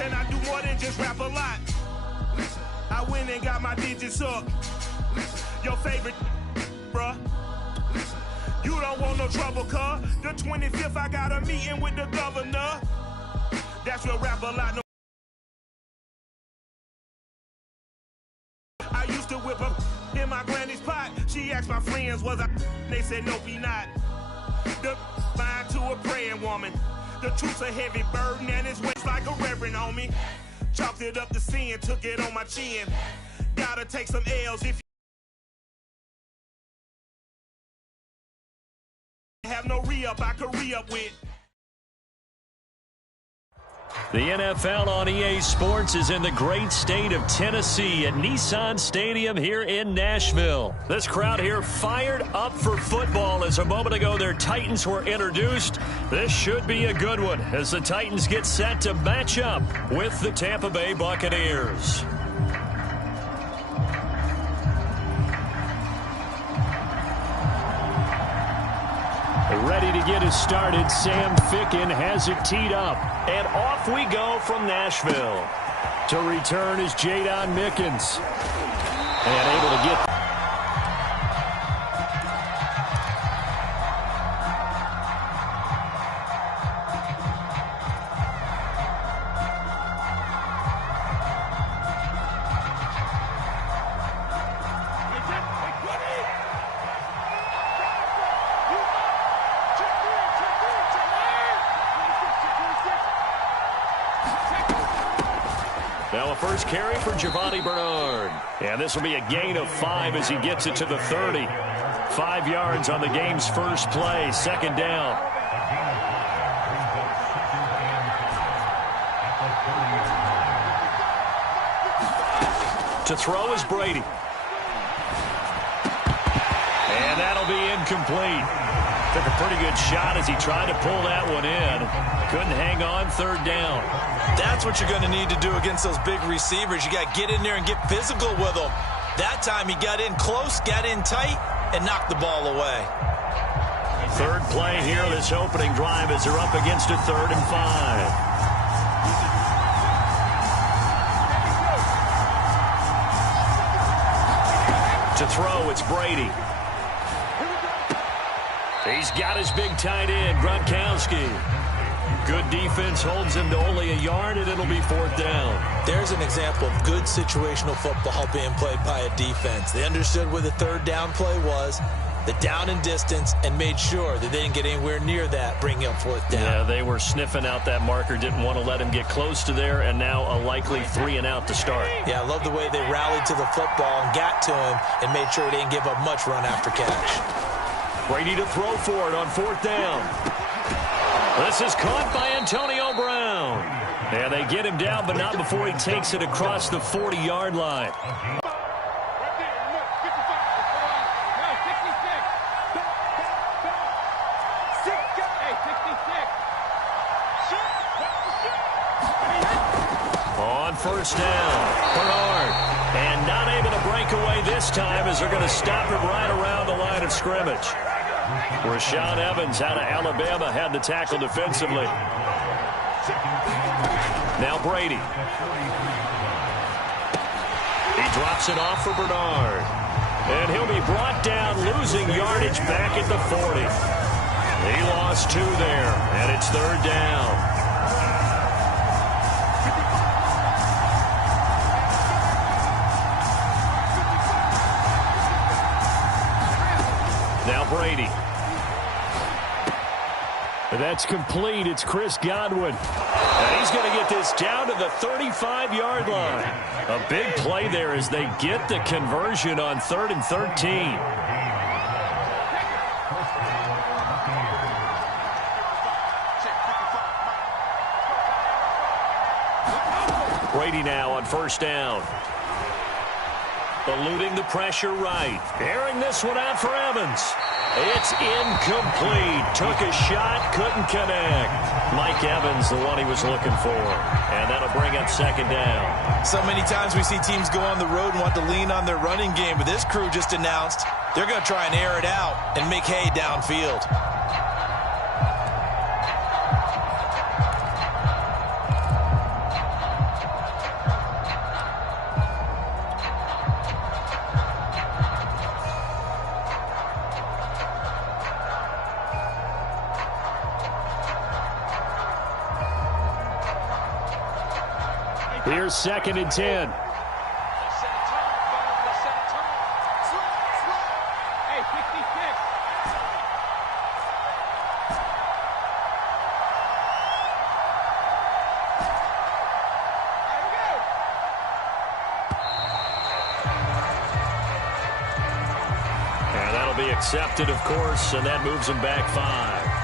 and I do more than just rap a lot. I went and got my digits up. Your favorite, bruh. You don't want no trouble, cuz. The 25th, I got a meeting with the governor. That's what rap a lot. No. I used to whip up in my granny's pot. She asked my friends, was I? They said, no, be not. The line to a praying woman. The truth's a heavy burden and it's weights like a reverend on me. Chalked it up to sin, took it on my chin. Gotta take some L's if you have no re-up I could re-up with. The NFL on EA Sports is in the great state of Tennessee at Nissan Stadium here in Nashville. This crowd here fired up for football as a moment ago their Titans were introduced. This should be a good one as the Titans get set to match up with the Tampa Bay Buccaneers. Ready to get us started. Sam Ficken has it teed up. And off we go from Nashville. To return is Jadon Mickens. And able to get... Now a first carry for Giovanni Bernard. And this will be a gain of 5 as he gets it to the 30. 5 yards on the game's first play. Second down. To throw is Brady. And that'll be incomplete. Took a pretty good shot as he tried to pull that one in. Couldn't hang on. Third down. That's what you're going to need to do against those big receivers. You got to get in there and get physical with them. That time he got in close, got in tight, and knocked the ball away. Third play here, this opening drive as they're up against a 3rd and 5. To throw, it's Brady. He's got his big tight end, Gronkowski. Good defense holds him to only a yard, and it'll be 4th down. There's an example of good situational football being played by a defense. They understood where the 3rd down play was, the down and distance, and made sure that they didn't get anywhere near that, bringing up 4th down. Yeah, they were sniffing out that marker, didn't want to let him get close to there, and now a likely 3 and out to start. Yeah, I love the way they rallied to the football and got to him and made sure they didn't give up much run after catch. Brady to throw for it on 4th down. This is caught by Antonio Brown. And they get him down, but not before he takes it across the 40-yard line. On first down, Bernard. And not able to break away this time as they're going to stop him right around the line of scrimmage. Rashaan Evans out of Alabama had the tackle defensively. Now Brady. He drops it off for Bernard. And he'll be brought down, losing yardage back at the 40. He lost 2 there, and it's 3rd down. Now Brady. That's complete. It's Chris Godwin. And he's going to get this down to the 35-yard line. A big play there as they get the conversion on 3rd and 13. Brady now on first down. Eluding the pressure right. Airing this one out for Evans. It's incomplete. Took a shot, couldn't connect. Mike Evans, the one he was looking for. And that'll bring up 2nd down. So many times we see teams go on the road and want to lean on their running game, but this crew just announced they're going to try and air it out and make hay downfield. Here's 2nd and 10. And that'll be accepted, of course, and that moves him back 5.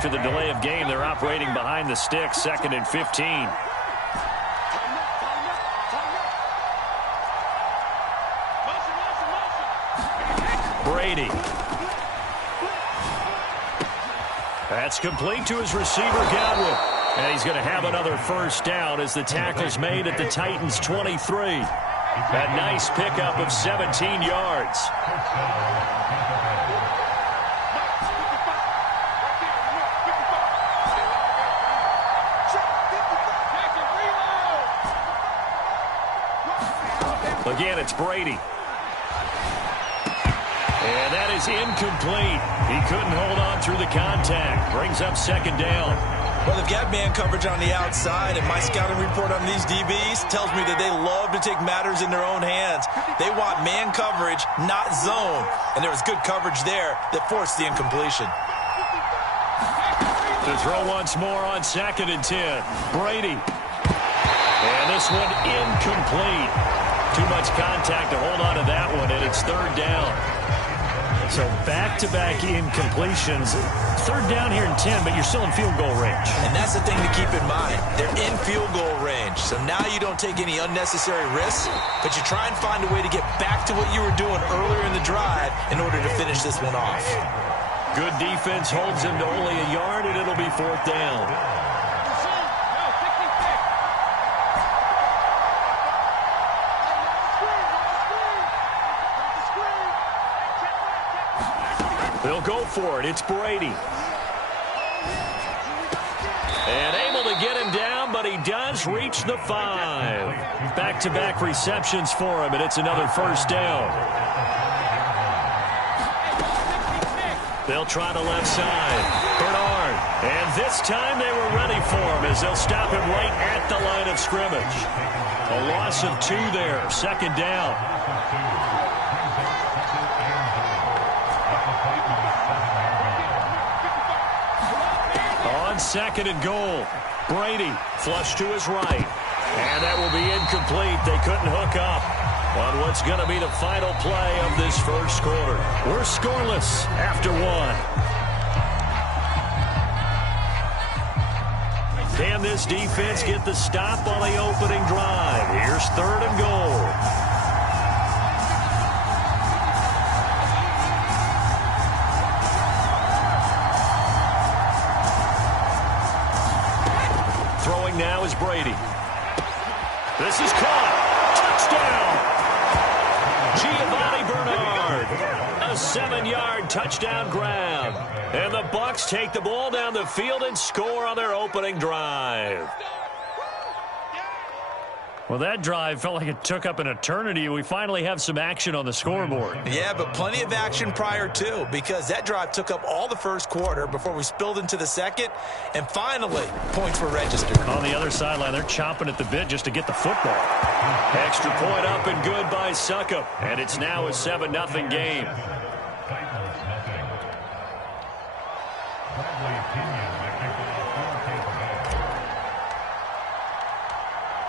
After the delay of game, they're operating behind the sticks, 2nd and 15. Brady. That's complete to his receiver, Godwin. And he's going to have another first down as the tackle's made at the Titans' 23. A nice pickup of 17 yards. Again, it's Brady. And that is incomplete. He couldn't hold on through the contact. Brings up 2nd down. Well, they've got man coverage on the outside, and my scouting report on these DBs tells me that they love to take matters in their own hands. They want man coverage, not zone. And there was good coverage there that forced the incompletion. To throw once more on 2nd and 10. Brady. And this one incomplete. Too much contact to hold on to that one, and it's 3rd down. So back-to-back incompletions. 3rd down here in 10, but you're still in field goal range. And that's the thing to keep in mind. They're in field goal range. So now you don't take any unnecessary risks, but you try and find a way to get back to what you were doing earlier in the drive in order to finish this one off. Good defense holds him to only a yard, and it'll be 4th down. They'll go for it. It's Brady. And able to get him down, but he does reach the 5. Back-to-back receptions for him, and it's another first down. They'll try the left side. Bernard. And this time they were ready for him as they'll stop him right at the line of scrimmage. A loss of 2 there. 2nd down. On 2nd and goal, Brady flush to his right. And that will be incomplete. They couldn't hook up on what's going to be the final play of this first quarter. We're scoreless after 1. Can this defense get the stop on the opening drive? Here's 3rd and goal. Throwing now is Brady. This is caught. Touchdown. Giovanni Bernard. A 7-yard touchdown grab. And the Bucs take the ball down the field and score on their opening drive. Well, that drive felt like it took up an eternity. We finally have some action on the scoreboard. Yeah, but plenty of action prior to, because that drive took up all the first quarter before we spilled into the second, and finally, points were registered. On the other sideline, they're chomping at the bit just to get the football. Extra point up and good by Succop, and it's now a 7-0 game.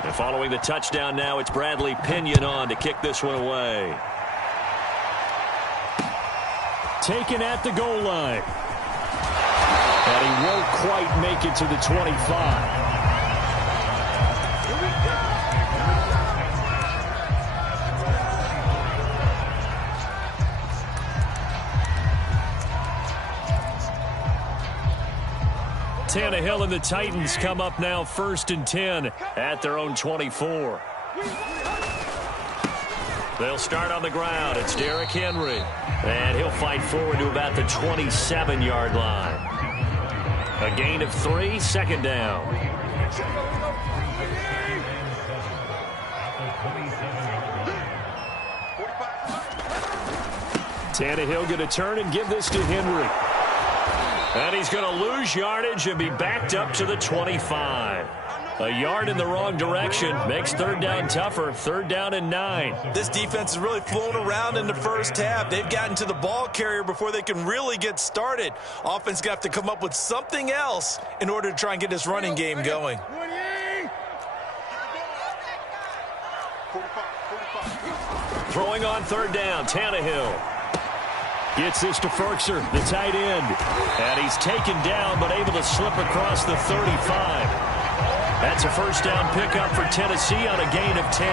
And following the touchdown now, it's Bradley Pinion on to kick this one away. Taken at the goal line. And he won't quite make it to the 25. Tannehill and the Titans come up now 1st and 10 at their own 24. They'll start on the ground. It's Derrick Henry. And he'll fight forward to about the 27-yard line. A gain of 3, 2nd down. Tannehill going to turn and give this to Henry. And he's going to lose yardage and be backed up to the 25. A yard in the wrong direction makes third down tougher. Third down and 9. This defense has really flown around in the first half. They've gotten to the ball carrier before they can really get started. Offense got to come up with something else in order to try and get this running game going. Throwing on third down, Tannehill. Gets this to Ferkser, the tight end. And he's taken down but able to slip across the 35. That's a first down pickup for Tennessee on a gain of 10.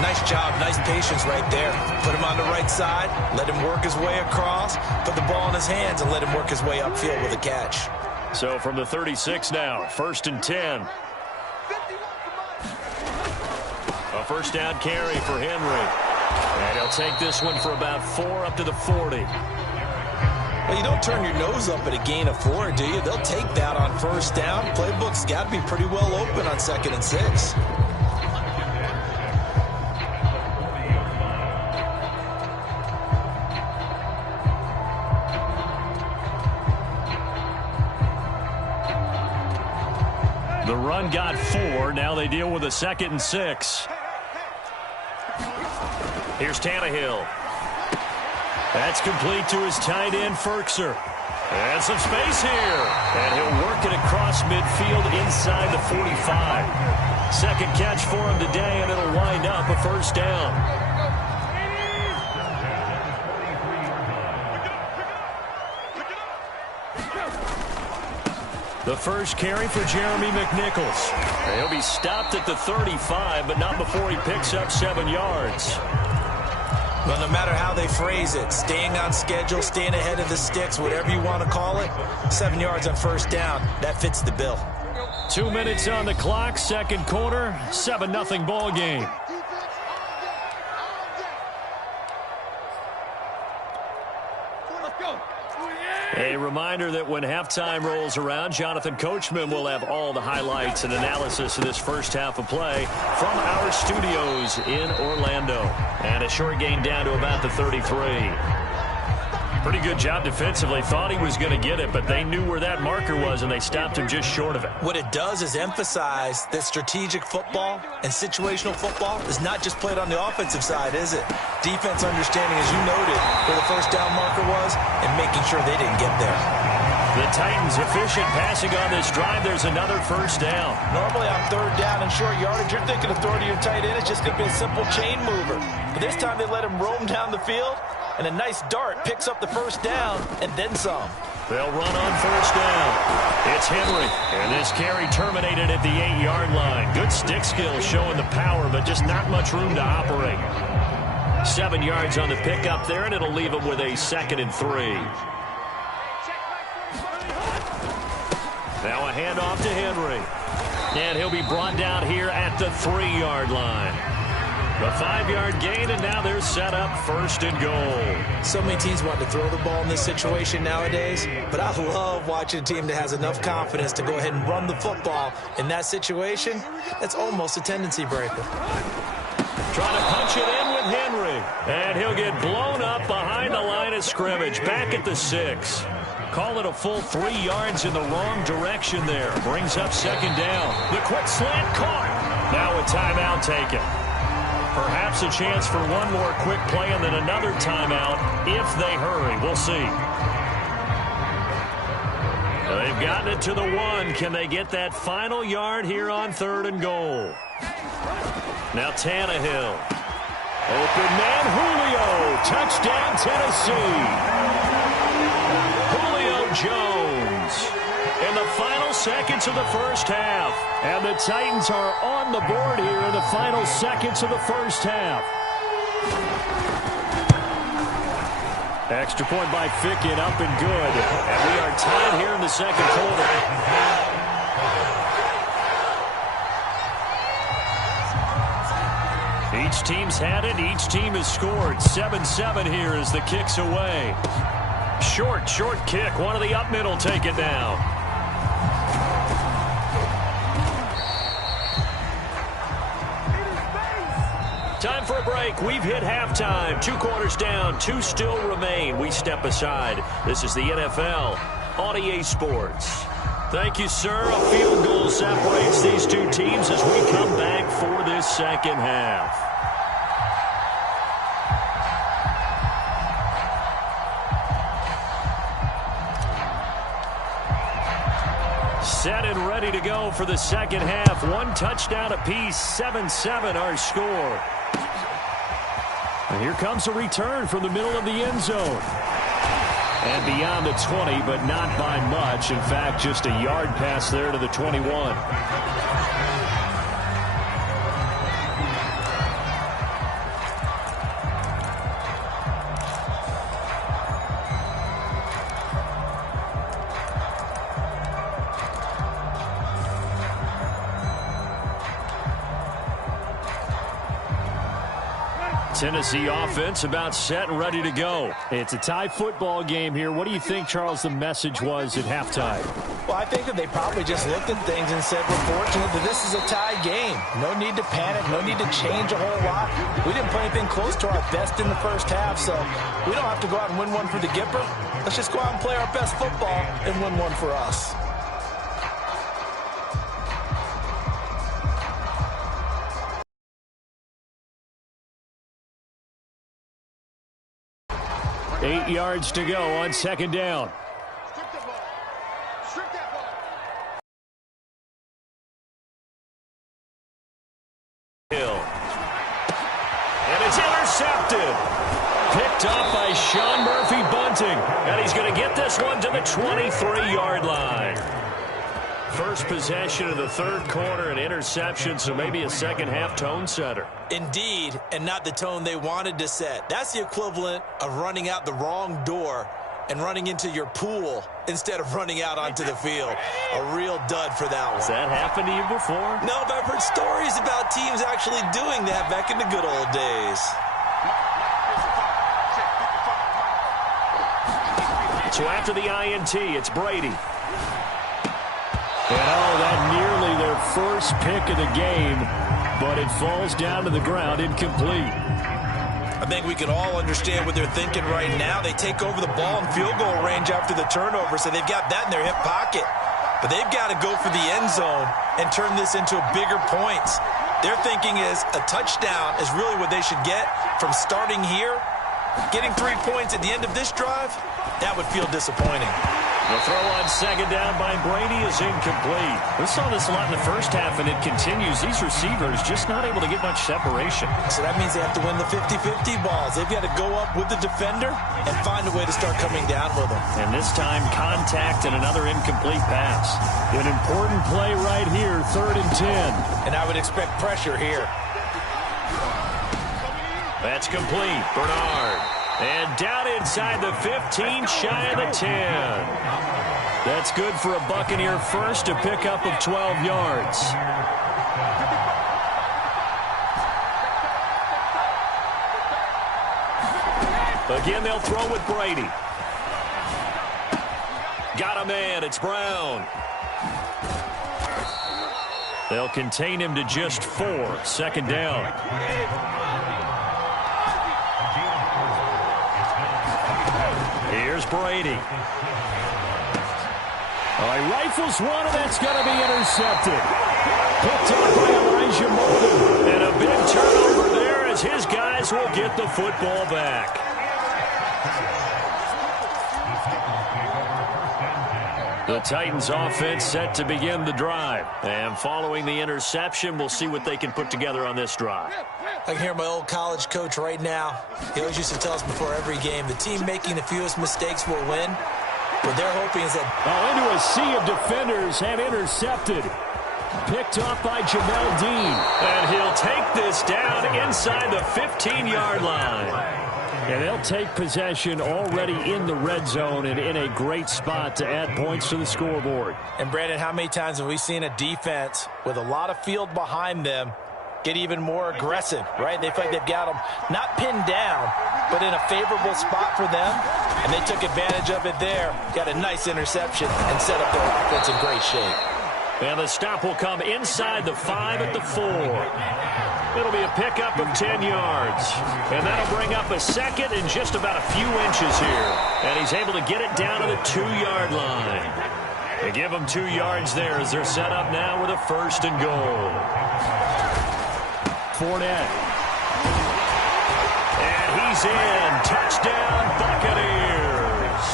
Nice job, nice patience right there. Put him on the right side, let him work his way across, put the ball in his hands, and let him work his way upfield with a catch. So from the 36 now, first and 10. A first down carry for Henry. And he'll take this one for about 4 up to the 40. Well, you don't turn your nose up at a gain of 4, do you? They'll take that on first down. Playbook's got to be pretty well open on 2nd and 6. The run got 4. Now they deal with a 2nd and 6. Here's Tannehill. That's complete to his tight end, Ferkser. And some space here. And he'll work it across midfield inside the 45. Second catch for him today, and it'll wind up a first down. The first carry for Jeremy McNichols. And he'll be stopped at the 35, but not before he picks up 7 yards. Well, no matter how they phrase it, staying on schedule, staying ahead of the sticks, whatever you want to call it, 7 yards on first down, that fits the bill. 2 minutes on the clock, second quarter, 7-0 ball game. A reminder that when halftime rolls around, Jonathan Coachman will have all the highlights and analysis of this first half of play from our studios in Orlando. And a short gain down to about the 33. Pretty good job defensively. Thought he was going to get it, but they knew where that marker was, and they stopped him just short of it. What it does is emphasize that strategic football and situational football is not just played on the offensive side, is it? Defense understanding, as you noted, where the first down marker was and making sure they didn't get there. The Titans efficient passing on this drive. There's another first down. Normally on third down and short yardage, you're thinking of throwing to your tight end. It's just going to be a simple chain mover. But this time they let him roam down the field. And a nice dart picks up the first down and then some. They'll run on first down. It's Henry. And this carry terminated at the 8-yard line. Good stick skill showing the power, but just not much room to operate. 7 yards on the pickup there, and it'll leave him with a 2nd and 3. Now a handoff to Henry. And he'll be brought down here at the 3-yard line. The 5-yard gain, and now they're set up 1st and goal. So many teams want to throw the ball in this situation nowadays, but I love watching a team that has enough confidence to go ahead and run the football. In that situation, that's almost a tendency breaker. Trying to punch it in with Henry, and he'll get blown up behind the line of scrimmage, back at the 6. Call it a full 3 yards in the wrong direction there. Brings up 2nd down. The quick slant caught. Now a timeout taken. Perhaps a chance for one more quick play and then another timeout if they hurry. We'll see. They've gotten it to the 1. Can they get that final yard here on 3rd and goal? Now Tannehill. Open man, Julio. Touchdown, Tennessee. Julio Jones. In the final seconds of the first half. And the Titans are on the board here in the final seconds of the first half. Extra point by Fickett, up and good. And we are tied here in the second quarter. Each team's had it. Each team has scored. 7-7 here as the kick's away. Short kick. One of the up middle take it down. Time for a break. We've hit halftime. 2 quarters down. 2 still remain. We step aside. This is the NFL on EA Sports. Thank you, sir. A field goal separates these two teams as we come back for this second half. Set and ready to go for the second half. 1 touchdown apiece, 7-7 our score. And here comes a return from the middle of the end zone. And beyond the 20, but not by much. In fact, just a yard pass there to the 21. Tennessee offense about set and ready to go. It's a tie football game here. What do you think, Charles, the message was at halftime? Well, I think that they probably just looked at things and said, we're fortunate that this is a tie game. No need to panic. No need to change a whole lot. We didn't play anything close to our best in the first half, so we don't have to go out and win one for the Gipper. Let's just go out and play our best football and win one for us. Eight yards to go on second down. Hill. And it's intercepted. Picked up by Sean Murphy-Bunting. And he's going to get this one to the 23-yard line. First possession of the third quarter, an interception, so maybe a second-half tone setter. Indeed, and not the tone they wanted to set. That's the equivalent of running out the wrong door and running into your pool instead of running out onto the field. A real dud for that one. Has that happened to you before? No, but I've heard stories about teams actually doing that back in the good old days. So after the INT, it's Brady. And that nearly their first pick of the game, but it falls down to the ground incomplete. I think we can all understand what they're thinking right now. They take over the ball in field goal range after the turnover, so they've got that in their hip pocket. But they've got to go for the end zone and turn this into bigger points. Their thinking is a touchdown is really what they should get from starting here. Getting 3 points at the end of this drive, that would feel disappointing. The throw on second down by Brady is incomplete. We saw this a lot in the first half, and it continues. These receivers just not able to get much separation. So that means they have to win the 50-50 balls. They've got to go up with the defender and find a way to start coming down with them. And this time, contact and another incomplete pass. An important play right here, 3rd and 10. And I would expect pressure here. That's complete. Bernard. And down inside the 15, shy of the 10. That's good for a Buccaneer first, a pickup of 12 yards. Again, they'll throw with Brady. Got a man. It's Brown. They'll contain him to just 4. 2nd down. Here's Brady. He rifles one, and that's going to be intercepted. Picked up by Elijah Molden. And a big turnover there as his guys will get the football back. The Titans offense set to begin the drive. And following the interception, we'll see what they can put together on this drive. I can hear my old college coach right now. He always used to tell us before every game, the team making the fewest mistakes will win. What they're hoping is that... into a sea of defenders and intercepted. Picked off by Jamel Dean. And he'll take this down inside the 15-yard line. And they'll take possession already in the red zone and in a great spot to add points to the scoreboard. And, Brandon, how many times have we seen a defense with a lot of field behind them get even more aggressive, right? They feel like they've got them not pinned down, but in a favorable spot for them, and they took advantage of it there. Got a nice interception and set up their offense in great shape. And the stop will come inside the 5 at the 4. It'll be a pickup of 10 yards. And that'll bring up a second and just about a few inches here. And he's able to get it down to the 2-yard line. They give him 2 yards there as they're set up now with a 1st and goal. Fournette. And he's in. Touchdown, Buccaneers.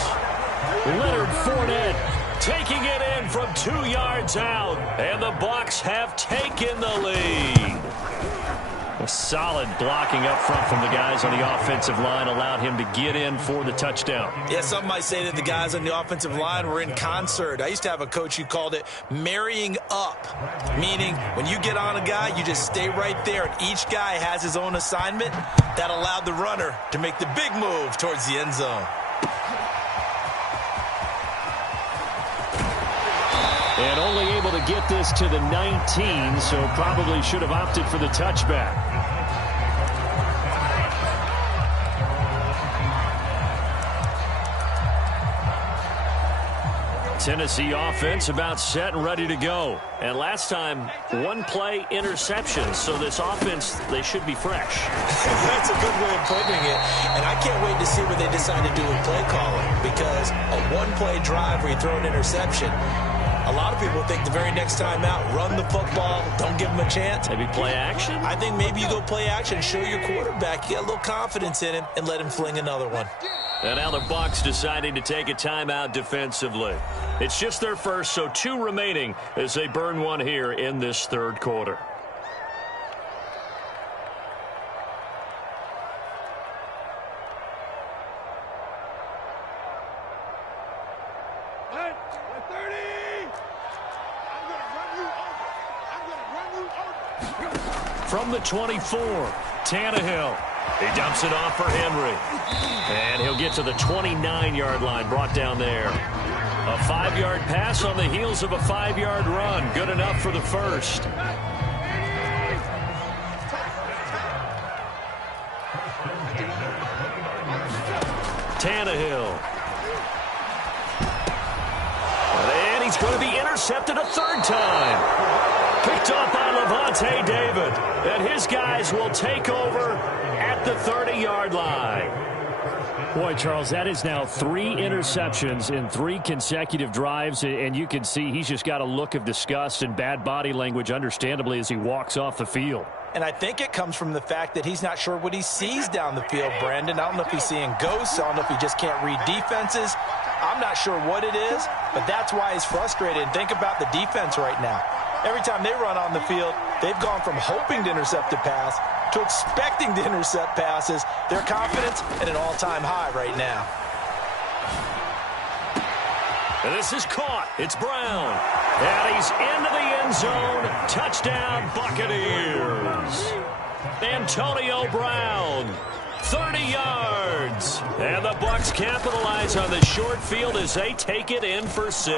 Leonard Fournette taking it in from 2 yards out. And the Bucs have taken the lead. A solid blocking up front from the guys on the offensive line allowed him to get in for the touchdown. Yeah, some might say that the guys on the offensive line were in concert. I used to have a coach who called it marrying up, meaning when you get on a guy, you just stay right there, and each guy has his own assignment. That allowed the runner to make the big move towards the end zone. And only able to get this to the 19, so probably should have opted for the touchback. Tennessee offense about set and ready to go. And last time, 1-play interception. So this offense, they should be fresh. That's a good way of putting it. And I can't wait to see what they decide to do with play calling. Because a 1-play drive where you throw an interception, a lot of people think the very next time out, run the football, don't give them a chance. Maybe play action? I think maybe you go play action, show your quarterback you got a little confidence in him, and let him fling another one. And now the Bucs deciding to take a timeout defensively. It's just their first, so 2 remaining as they burn one here in this 3rd quarter. From the 24, Tannehill. He dumps it off for Henry. And he'll get to the 29-yard line, brought down there. A 5-yard pass on the heels of a 5-yard run. Good enough for the first. Tannehill. And he's going to be intercepted a 3rd time. Picked off by Levante David. And his guys will take over at the 30-yard line. Boy, Charles, that is now 3 interceptions in 3 consecutive drives, and you can see he's just got a look of disgust and bad body language, understandably, as he walks off the field. And I think it comes from the fact that he's not sure what he sees down the field, Brandon. I don't know if he's seeing ghosts. I don't know if he just can't read defenses. I'm not sure what it is, but that's why he's frustrated. And think about the defense right now. Every time they run on the field, they've gone from hoping to intercept a pass to expecting to intercept passes. Their confidence at an all-time high right now. And this is caught. It's Brown. And he's into the end zone. Touchdown, Buccaneers. Antonio Brown, 30 yards. And the Bucs capitalize on the short field as they take it in for 6.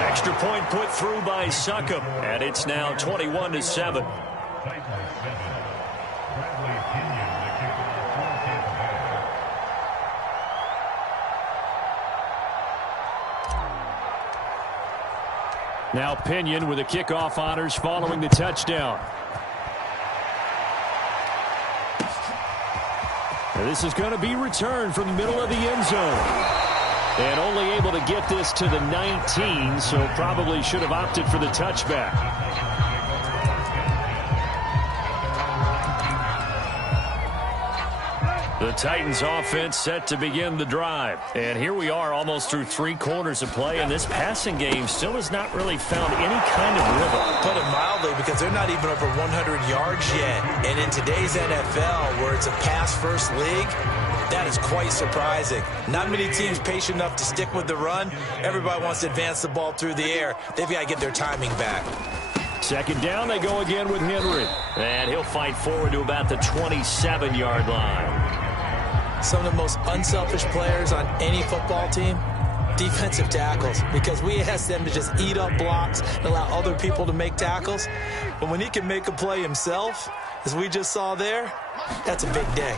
Extra point put through by Succop. And it's now 21-7. Now Pinion with the kickoff honors following the touchdown. And this is going to be returned from the middle of the end zone. And only able to get this to the 19, so probably should have opted for the touchback. The Titans offense set to begin the drive. And here we are almost through 3 quarters of play, and this passing game still has not really found any kind of rhythm. Put it mildly, because they're not even over 100 yards yet. And in today's NFL, where it's a pass-first league, that is quite surprising. Not many teams patient enough to stick with the run. Everybody wants to advance the ball through the air. They've got to get their timing back. 2nd down, they go again with Henry. And he'll fight forward to about the 27-yard line. Some of the most unselfish players on any football team Defensive tackles, because we ask them to just eat up blocks and allow other people to make tackles. But when he can make a play himself, as we just saw there, that's a big day.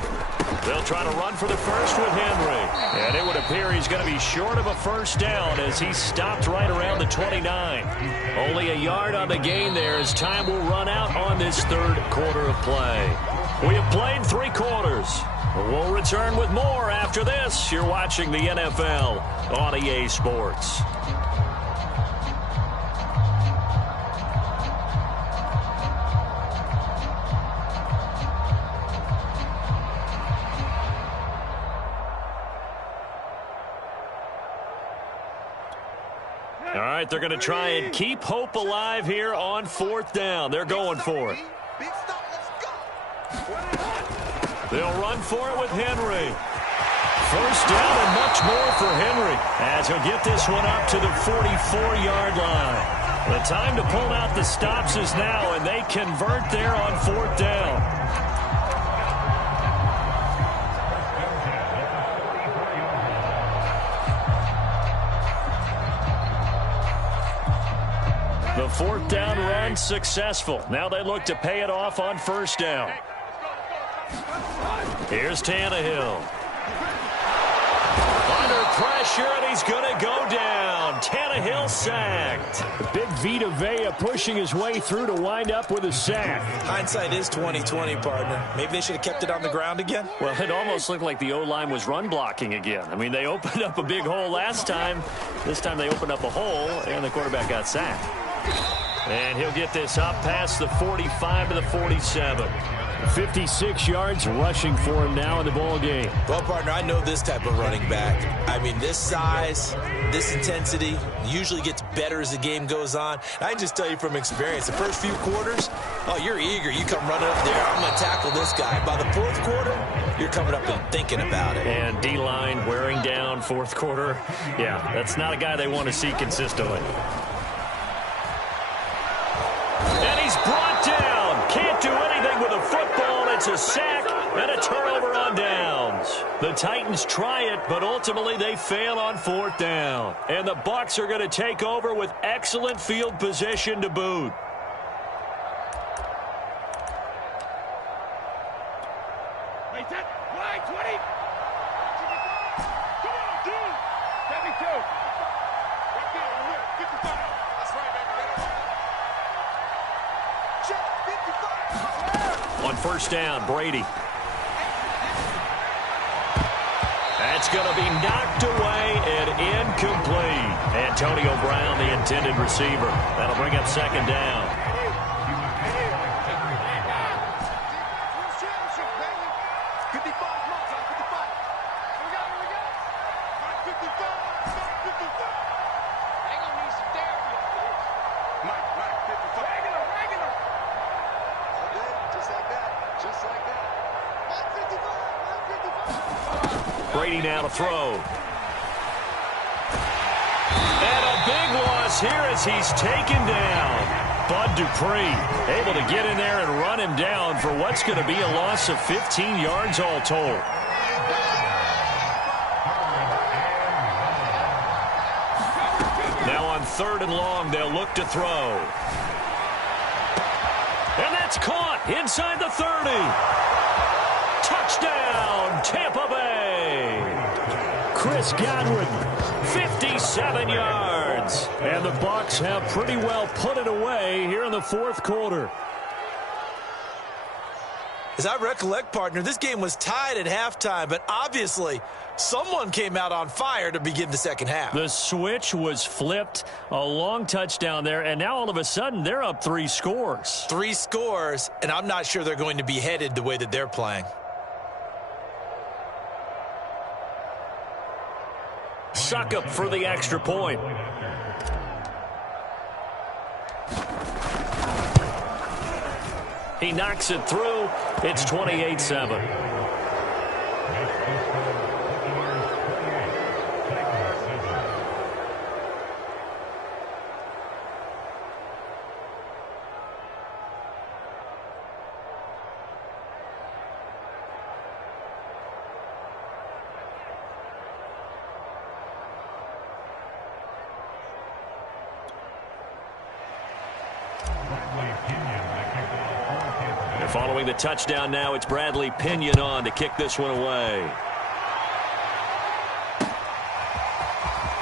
They'll try to run for the first with Henry. And it would appear he's going to be short of a first down as he stopped right around the 29. Only a yard on the gain there as time will run out on this third quarter of play. We have played 3 quarters. We'll return with more after this. You're watching the NFL on EA Sports. All right, they're going to try and keep hope alive here on 4th down. They're going for it. They'll run for it with Henry. First down and much more for Henry as he'll get this one up to the 44-yard line. The time to pull out the stops is now, and they convert there on 4th down. The 4th down run successful. Now they look to pay it off on 1st down. Here's Tannehill. Under pressure, and he's going to go down. Tannehill sacked. Big Vita Vea pushing his way through to wind up with a sack. Hindsight is 20/20, partner. Maybe they should have kept it on the ground again. Well, it almost looked like the O-line was run blocking again. I mean, they opened up a big hole last time. This time they opened up a hole, and the quarterback got sacked. And he'll get this up past the 45 to the 47. 56 yards rushing for him now in the ball game. Well, partner, I know this type of running back. I mean, this size, this intensity usually gets better as the game goes on. I can just tell you from experience, the first few quarters, oh, you're eager. You come running up there, I'm going to tackle this guy. By the 4th quarter, you're coming up and thinking about it. And D-line wearing down 4th quarter. Yeah, that's not a guy they want to see consistently. And he's brought down. Can't do anything with a football. It's a sack and a turnover on downs. The Titans try it, but ultimately they fail on 4th down. And the Bucs are going to take over with excellent field position to boot. On 1st down, Brady. That's going to be knocked away and incomplete. Antonio Brown, the intended receiver. That'll bring up 2nd down. Brady now to throw. And a big loss here as he's taken down. Bud Dupree able to get in there and run him down for what's going to be a loss of 15 yards all told. Now on 3rd and long, they'll look to throw. And that's caught inside the 30. Touchdown, Tampa Bay. Chris Godwin. 57 yards. And the Bucs have pretty well put it away here in the 4th quarter. As I recollect, partner, this game was tied at halftime, but obviously someone came out on fire to begin the 2nd half. The switch was flipped, a long touchdown there, and now all of a sudden they're up 3 scores. 3 scores, and I'm not sure they're going to be headed the way that they're playing. Suckup for the extra point. He knocks it through. It's 28-7. Following the touchdown now, it's Bradley Pinion on to kick this one away.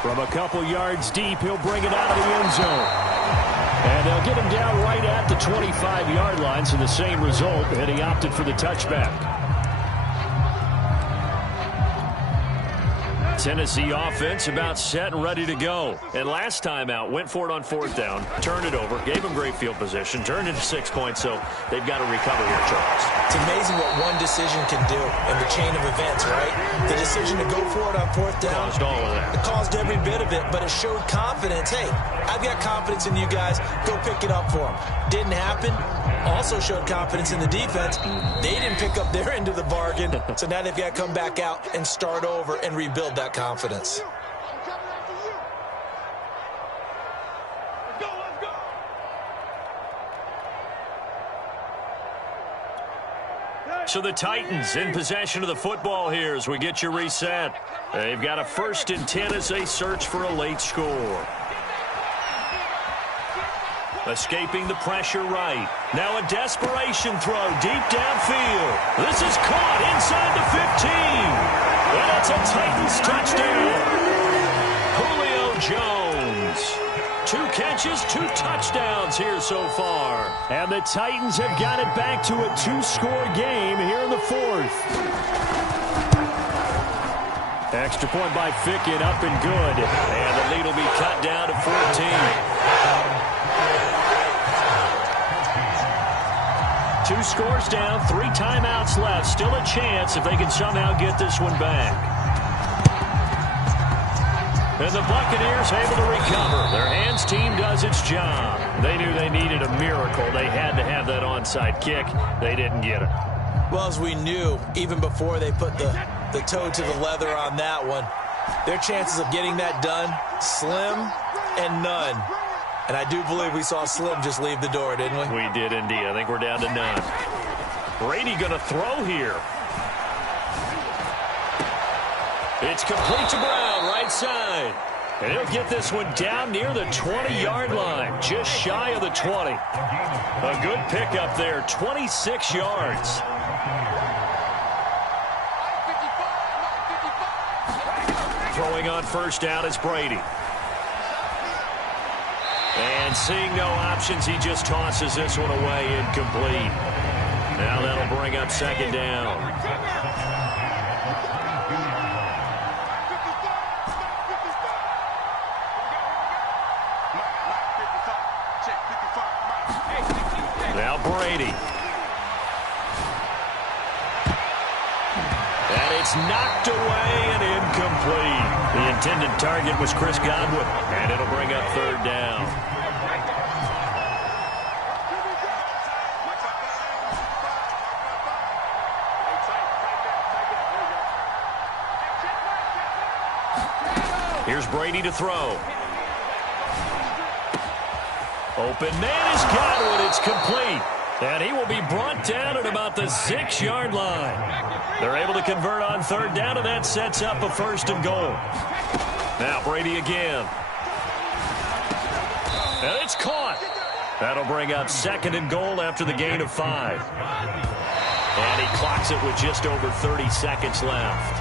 From a couple yards deep, he'll bring it out of the end zone. And they'll get him down right at the 25-yard line, so the same result, and he opted for the touchback. Tennessee offense about set and ready to go. And last time out, went for it on fourth down, turned it over, gave them great field position, turned into 6 points, so they've got to recover here, Charles. It's amazing what one decision can do in the chain of events, right? The decision to go for it on fourth down. Caused all of that. It caused every bit of it, but it showed confidence. Hey, I've got confidence in you guys. Go pick it up for them. Didn't happen. Also showed confidence in the defense. They didn't pick up their end of the bargain, so now they've got to come back out and start over and rebuild that confidence. So the Titans in possession of the football here as we get you reset. They've got a 1st and 10 as they search for a late score. Escaping the pressure right. Now a desperation throw deep downfield. This is caught inside the 15. And it's a Titans touchdown. Julio Jones. 2 catches, 2 touchdowns here so far. And the Titans have got it back to a 2-score game here in the 4th. Extra point by Ficken, up and good. And the lead will be cut down to 14. 2 scores down, 3 timeouts left. Still a chance if they can somehow get this one back. And the Buccaneers able to recover. Their hands team does its job. They knew they needed a miracle. They had to have that onside kick. They didn't get it. Well, as we knew, even before they put the toe to the leather on that one, their chances of getting that done, slim and none. And I do believe we saw Slim just leave the door, didn't we? We did indeed. I think we're down to none. Brady going to throw here. It's complete to Brown, right side. And he'll get this one down near the 20-yard line, just shy of the 20. A good pickup there, 26 yards. Throwing on first down is Brady. And seeing no options, he just tosses this one away, incomplete. Now that'll bring up 2nd down. Now Brady. And it's knocked away and incomplete. The intended target was Chris Godwin, and it'll bring up 3rd down. Here's Brady to throw. Open man is Godwin. It's complete. And he will be brought down at about the 6-yard line. They're able to convert on 3rd down, and that sets up a 1st and goal. Now Brady again. And it's caught. That'll bring up 2nd and goal after the gain of 5. And he clocks it with just over 30 seconds left.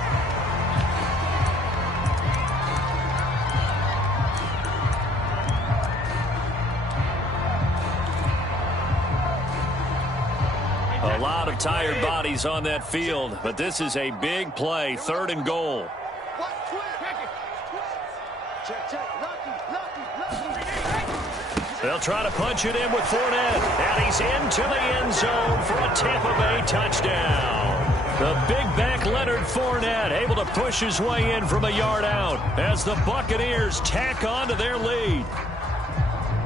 A lot of tired bodies on that field, but this is a big play, 3rd and goal. They'll try to punch it in with Fournette, and he's into the end zone for a Tampa Bay touchdown. The big back Leonard Fournette able to push his way in from a yard out as the Buccaneers tack on to their lead.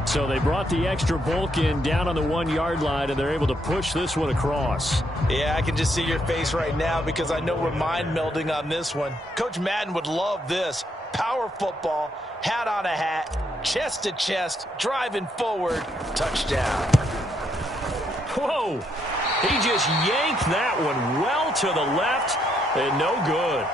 So they brought the extra bulk in down on the 1-yard line, and they're able to push this one across. Yeah, I can just see your face right now because I know we're mind melding on this one. Coach Madden would love this. Power football, hat on a hat, chest to chest, driving forward, touchdown. Whoa! He just yanked that one well to the left and no good.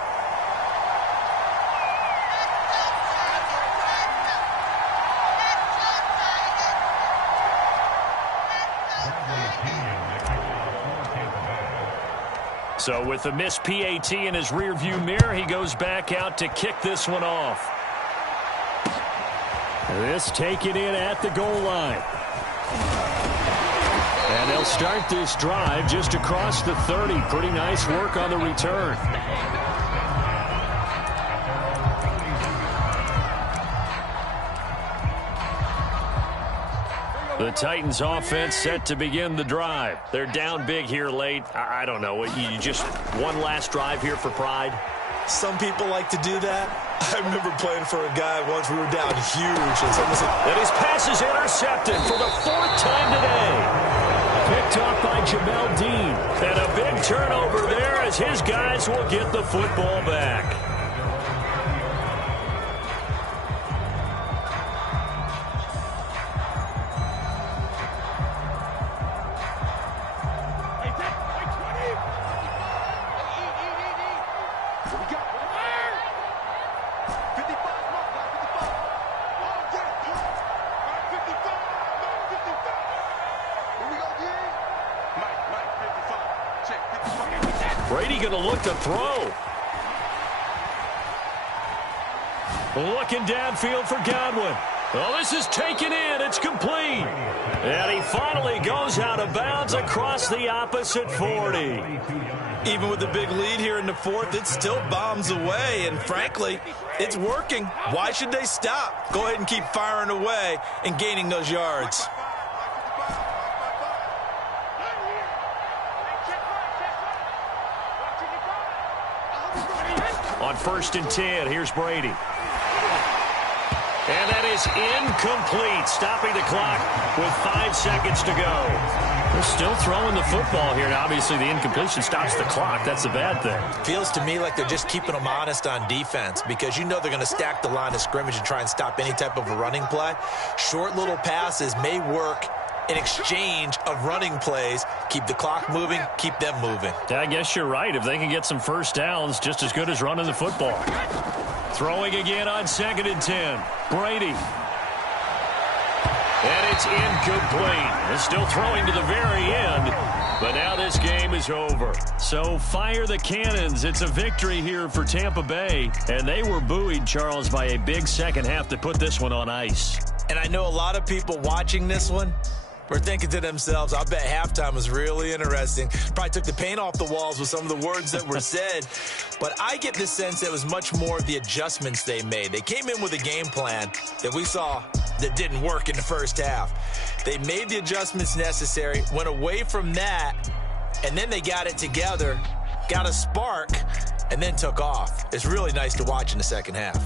So with the missed PAT in his rearview mirror, he goes back out to kick this one off. This taken in at the goal line. And they'll start this drive just across the 30. Pretty nice work on the return. The Titans offense set to begin the drive. They're down big here late. I don't know. You just one last drive here for pride? Some people like to do that. I remember playing for a guy once. We were down huge. And his pass is intercepted for the 4th time today. Picked off by Jamel Dean. And a big turnover there as his guys will get the football back. Brady going to look to throw. Looking downfield for Godwin. Well, this is taken in. It's complete. And he finally goes out of bounds across the opposite 40. Even with the big lead here in the 4th, it still bombs away. And frankly, it's working. Why should they stop? Go ahead and keep firing away and gaining those yards. On 1st and 10, here's Brady. And that is incomplete, stopping the clock with 5 seconds to go. They're still throwing the football here, and obviously the incompletion stops the clock. That's the bad thing. Feels to me like they're just keeping them honest on defense because you know they're going to stack the line of scrimmage and try and stop any type of a running play. Short little passes may work in exchange of running plays. Keep the clock moving, keep them moving. I guess you're right. If they can get some first downs, just as good as running the football. Throwing again on 2nd and 10. Brady. And it's incomplete. They're still throwing to the very end, but now this game is over. So fire the cannons. It's a victory here for Tampa Bay, and they were buoyed, Charles, by a big second half to put this one on ice. And I know a lot of people watching this one were thinking to themselves, I bet halftime was really interesting. Probably took the paint off the walls with some of the words that were said. But I get the sense it was much more of the adjustments they made. They came in with a game plan that we saw that didn't work in the first half. They made the adjustments necessary, went away from that, and then they got it together, got a spark, and then took off. It's really nice to watch in the second half.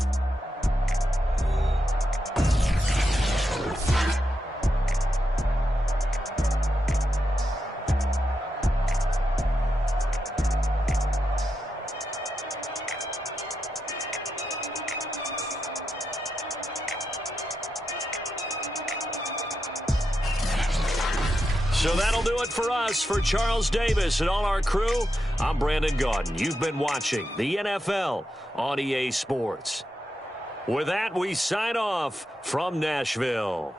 So that'll do it for us. For Charles Davis and all our crew, I'm Brandon Gaudin. You've been watching the NFL on EA Sports. With that, we sign off from Nashville.